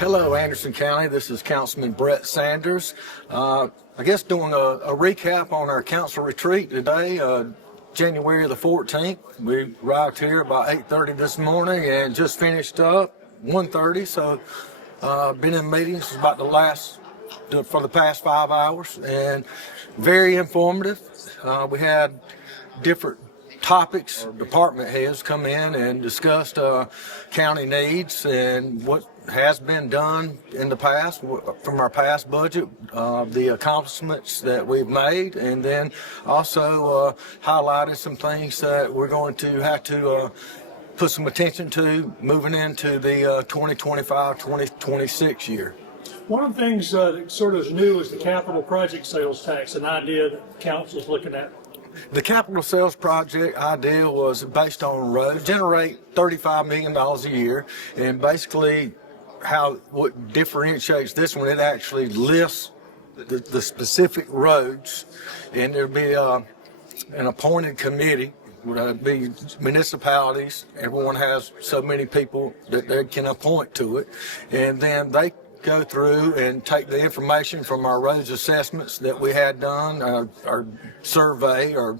Hello, Anderson County. This is Councilman Brett Sanders. I guess doing a recap on our council retreat today, January the 14th. We arrived here about 8:30 this morning and just finished up 1:30. So been in meetings about for the past 5 hours, and very informative. We had different topics. Department heads come in and discussed county needs and what has been done in the past from our past budget, the accomplishments that we've made, and then also highlighted some things that we're going to have to put some attention to moving into the 2025-2026 year. One of the things that sort of is new is the capital project sales tax, an idea that the council is looking at. The capital sales project idea was based on roads, generate $35 million a year, and basically what differentiates this one, it actually lists the specific roads, and there'll be an appointed committee. Would be municipalities. Everyone has so many people that they can appoint to it, and then they go through and take the information from our roads assessments that we had done, our survey, our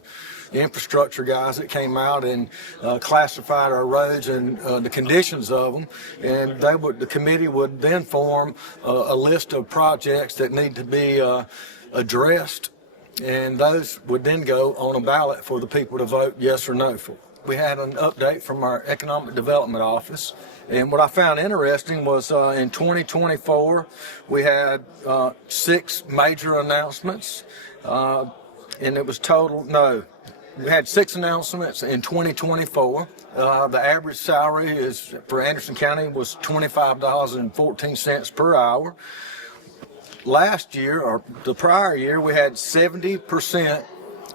infrastructure guys that came out and classified our roads and the conditions of them, and the committee would then form a list of projects that need to be addressed, and those would then go on a ballot for the people to vote yes or no for. We had an update from our Economic Development Office, and what I found interesting was in 2024 we had 6 major announcements, and it was we had 6 announcements in 2024. The average salary for Anderson County was $25.14 per hour. Last year, or the prior year, we had 70%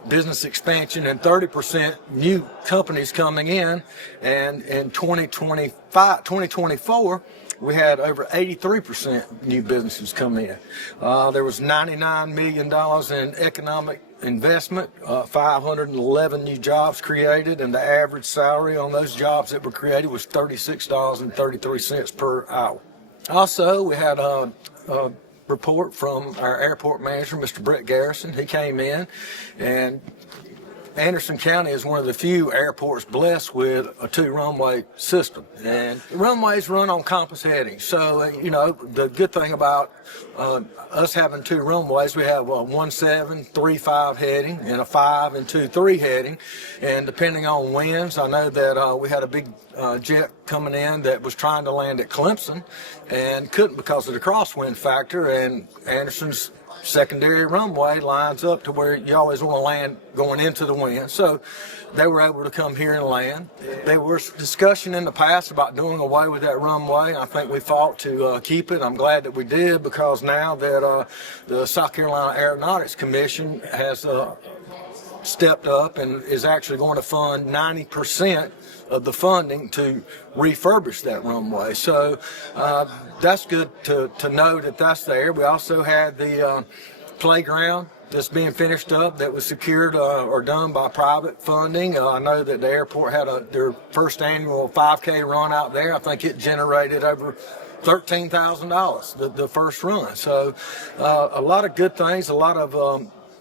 business expansion and 30% new companies coming in, and in 2024 we had over 83% new businesses come in. There was $99 million in economic investment, 511 new jobs created, and the average salary on those jobs that were created was $36.33 per hour. Also, we had a report from our airport manager, Mr. Brett Garrison. He came in, and Anderson County is one of the few airports blessed with a 2-runway system, and the runways run on compass heading. So, the good thing about us having 2 runways, we have a 1735 heading and a 5 and 23 heading, and depending on winds, I know that we had a big jet coming in that was trying to land at Clemson and couldn't because of the crosswind factor, and Anderson's secondary runway lines up to where you always want to land going into the wind. So they were able to come here and land. There was discussion in the past about doing away with that runway. I think we fought to keep it. I'm glad that we did, because now that the South Carolina Aeronautics Commission has stepped up and is actually going to fund 90% of the funding to refurbish that runway. So that's good to know that that's there. We also had the playground that's being finished up that was secured or done by private funding. I know that the airport had their first annual 5K run out there. I think it generated over $13,000 the first run. So a lot of good things, a lot of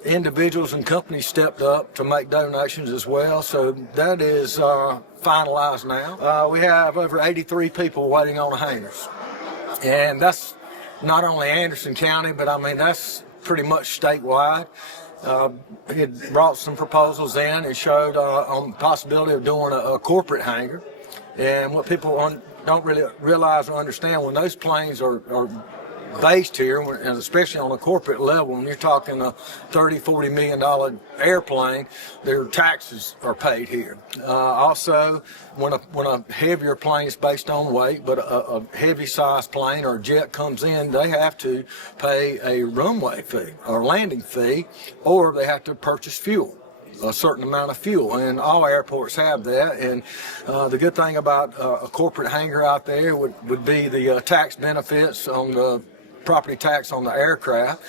individuals and companies stepped up to make donations as well. So that is finalized now. We have over 83 people waiting on the hangars, and that's not only Anderson County, but I mean that's pretty much statewide. He had brought some proposals in and showed on the possibility of doing a corporate hangar. And what people don't really realize or understand, when those planes are based here, and especially on a corporate level, when you're talking a $30-40 million airplane, their taxes are paid here. Also, when a heavier plane is based on weight, but a heavy sized plane or a jet comes in, they have to pay a runway fee or landing fee, or they have to purchase fuel, a certain amount of fuel, and all airports have that. And the good thing about a corporate hangar out there would be the tax benefits on the property tax on the aircraft,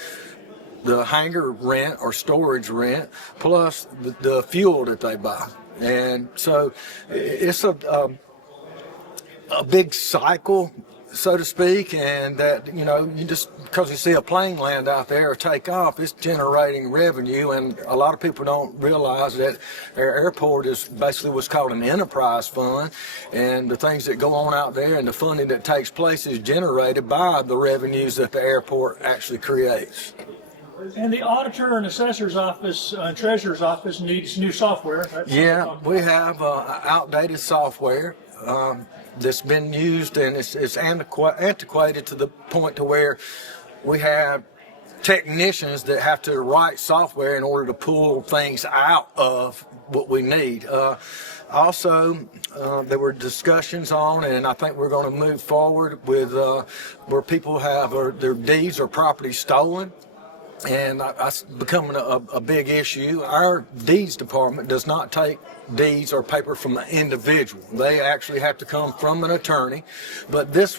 the hangar rent or storage rent, plus the fuel that they buy. And so it's a big cycle so to speak, and that, you know, you just, because you see a plane land out there or take off, it's generating revenue, and a lot of people don't realize that our airport is basically what's called an enterprise fund, and the things that go on out there and the funding that takes place is generated by the revenues that the airport actually creates. And the auditor and assessor's office, treasurer's office needs new software. Yeah, we have outdated software that's been used, and it's antiquated to the point to where we have technicians that have to write software in order to pull things out of what we need. Also, there were discussions on, and I think we're going to move forward with where people have their deeds or property stolen. And that's becoming a big issue. Our deeds department does not take deeds or paper from an individual. They actually have to come from an attorney. But this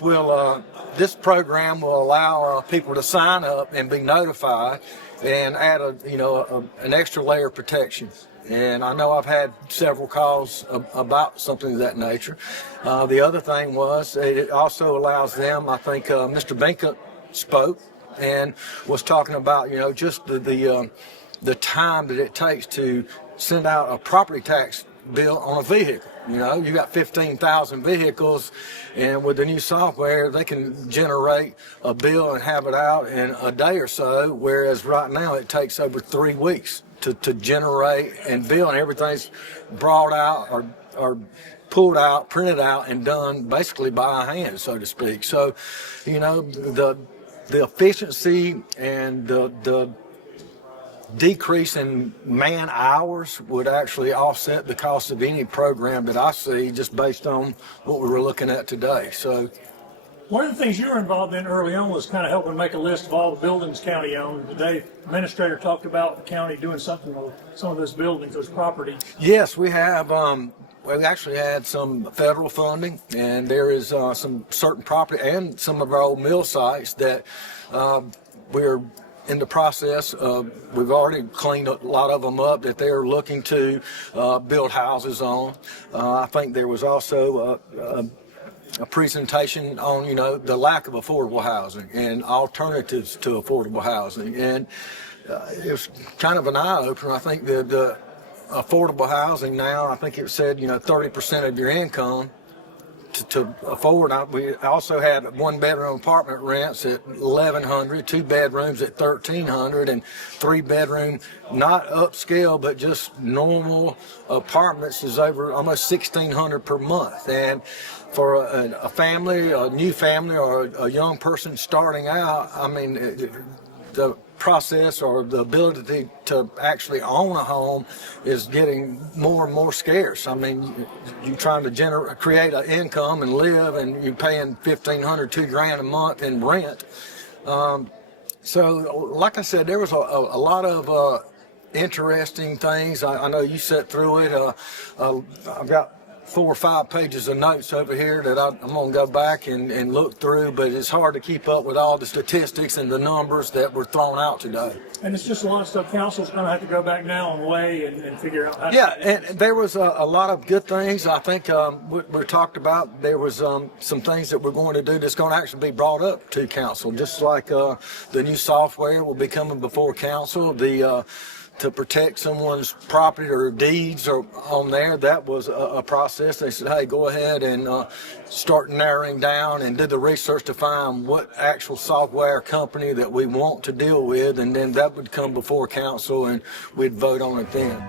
program will allow people to sign up and be notified, and add an extra layer of protection. And I know I've had several calls about something of that nature. The other thing was it also allows them. I think Mr. Binka spoke and was talking about, you know, just the time that it takes to send out a property tax bill on a vehicle. You know, you got 15,000 vehicles, and with the new software, they can generate a bill and have it out in a day or so, whereas right now it takes over 3 weeks to generate and bill, and everything's brought out or pulled out, printed out, and done basically by hand, so to speak. So, you know, the efficiency and the decrease in man hours would actually offset the cost of any program that I see, just based on what we were looking at today. So, one of the things you were involved in early on was kind of helping make a list of all the buildings county owned. Today, administrator talked about the county doing something with some of those buildings, those properties. yes, we have. We actually had some federal funding, and there is some certain property and some of our old mill sites that we're in the process of. We've already cleaned a lot of them up that they're looking to build houses on. I think there was also a presentation on, you know, the lack of affordable housing and alternatives to affordable housing, and it was kind of an eye-opener. I think the affordable housing now, I think it said, you know, 30% of your income to afford. We also had 1-bedroom apartment rents at $1,100, 2 bedrooms at $1,300, and 3-bedroom, not upscale, but just normal apartments is over almost $1,600 per month. And for a family, a new family, or a young person starting out, I mean, the process or the ability to actually own a home is getting more and more scarce. I mean, you're trying to create an income and live, and you're paying $1,500, $2,000 a month in rent. So, like I said, there was a lot of interesting things. I know you sat through it. I've got 4 or 5 pages of notes over here that I'm going to go back and look through, but it's hard to keep up with all the statistics and the numbers that were thrown out today. And it's just a lot of stuff council's going to have to go back now and weigh and figure out how Yeah, and there was a lot of good things. I think we talked about, there was some things that we're going to do that's going to actually be brought up to council, just like the new software will be coming before council. To protect someone's property or deeds or on there, that was a process. They said, hey, go ahead and start narrowing down and do the research to find what actual software company that we want to deal with, and then that would come before council and we'd vote on it then.